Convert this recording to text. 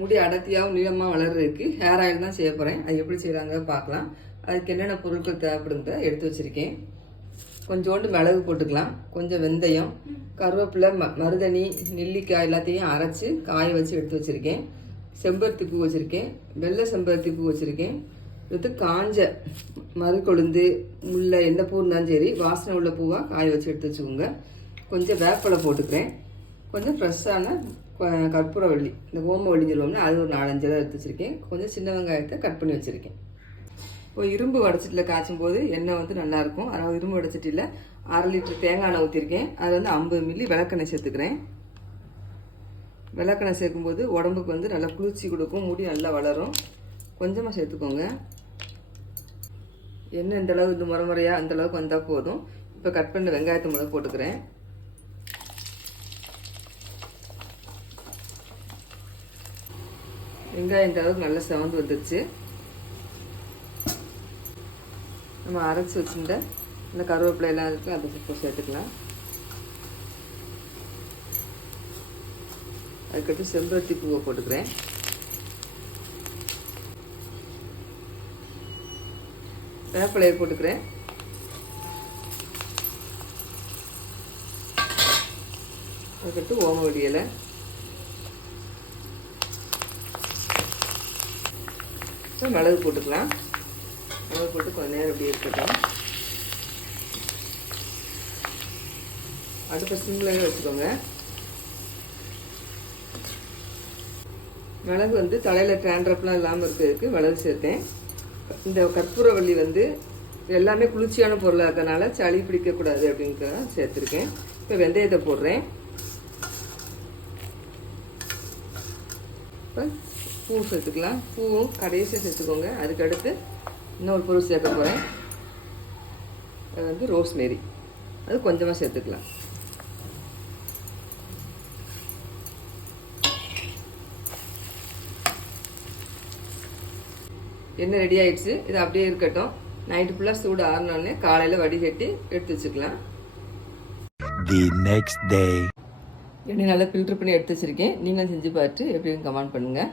முடி அடர்த்தியாகவும் நீளமாக வளர்றதுக்கு ஹேர் ஆயில் தான் செய்ய போகிறேன். அது எப்படி செய்கிறாங்க பார்க்கலாம். அதுக்கு என்னென்ன பொருட்கள் தேவைப்படுங்க எடுத்து வச்சுருக்கேன். கொஞ்சோண்டு மிளகு போட்டுக்கலாம், கொஞ்சம் வெந்தயம், கருவேப்பிலை, மருதணி, நெல்லிக்காய் எல்லாத்தையும் அரைச்சி காய வச்சு எடுத்து வச்சுருக்கேன். செம்பருத்தி பூ வச்சுருக்கேன், வெள்ளை செம்பருத்தி பூ வச்சுருக்கேன். இது காஞ்ச மறுக்கொழுந்து, முல்லை, எந்த பூ இருந்தாலும் சரி வாசனை உள்ள பூவாக காய வச்சு எடுத்து வச்சுக்கோங்க. கொஞ்சம் வேப்பலை போட்டுக்கிறேன், கொஞ்சம் ஃப்ரெஷ்ஷான கற்பூரவள்ளி, இந்த ஓமவள்ளி சொல்லுவோம்னா அது ஒரு 4-5 எடுத்து வச்சுருக்கேன். கொஞ்சம் சின்ன வெங்காயத்தை கட் பண்ணி வச்சுருக்கேன். இப்போ இரும்பு வடச்சட்டியில் காய்ச்சும் போது எண்ணெய் வந்து நல்லாயிருக்கும். அதாவது இரும்பு வடச்சட்டியில் 1/2 லிட்டர் தேங்காய் எண்ணெய் ஊற்றிருக்கேன். அதில் வந்து 50 மில்லி விளக்கெண்ணெய் சேர்த்துக்கிறேன். விளக்கெண்ணெய் சேர்க்கும்போது உடம்புக்கு வந்து நல்லா குளிர்ச்சி கொடுக்கும், முடி நல்லா வளரும். கொஞ்சமாக சேர்த்துக்கோங்க. எண்ணெய் இந்தளவு இந்த முறையாக அந்தளவுக்கு வந்தால் போதும். இப்போ கட் பண்ண வெங்காயத்தை முதல்ல போட்டுக்கிறேன். வெங்காயம் இந்த அளவுக்கு நல்லா செவந்து வந்துடுச்சு. நம்ம அரைச்சி வச்சுருந்த இந்த கருவேப்பிலை எல்லாம் இருக்குது, அதை இப்போ சேர்த்துக்கலாம். அதுக்கடுத்து செம்பருத்தி பூவை போட்டுக்கிறேன். வேப்பிலையை போட்டுக்கிறேன். அதுக்கடுத்து ஓமவல்லி இலை, மிளகு போட்டுக்கலாம். மிளகு போட்டு கொஞ்ச நேரம் இப்படி இருக்கட்டும். அடுப்பை சிம்லயே வச்சுக்கோங்க. மிளகு வந்து தலையில் டேண்ட்ரப்லாம் இல்லாமல் இருக்கிறதுக்கு மிளகு சேர்த்தேன். இந்த கற்பூரவள்ளி வந்து எல்லாமே குளிர்ச்சியான பொருளாக இருக்கிறதுனால சளி பிடிக்கக்கூடாது அப்படிங்கிறத சேர்த்துருக்கேன். இப்போ வெந்தயத்தை போடுறேன். இப்போ பூ சேர்த்துக்கலாம். பூவும் கடைசியாக சேர்த்துக்கோங்க. அதுக்கடுத்து இன்னொரு பொருள் சேர்க்க போகிறேன். அது வந்து ரோஸ்மேரி, அது கொஞ்சமாக சேர்த்துக்கலாம். எண்ணெய் ரெடி ஆயிடுச்சு. இது அப்படியே இருக்கட்டும். நைட்டு ஃபுல்லாக சூடு ஆறினோடனே காலையில் வடிகட்டி எடுத்து வச்சுக்கலாம். எண்ணெய் நல்லா ஃபில்ட்ரு பண்ணி எடுத்து வச்சுருக்கேன். நீங்களும் செஞ்சு பார்த்துட்டு எப்படின்னு கமெண்ட் பண்ணுங்கள்.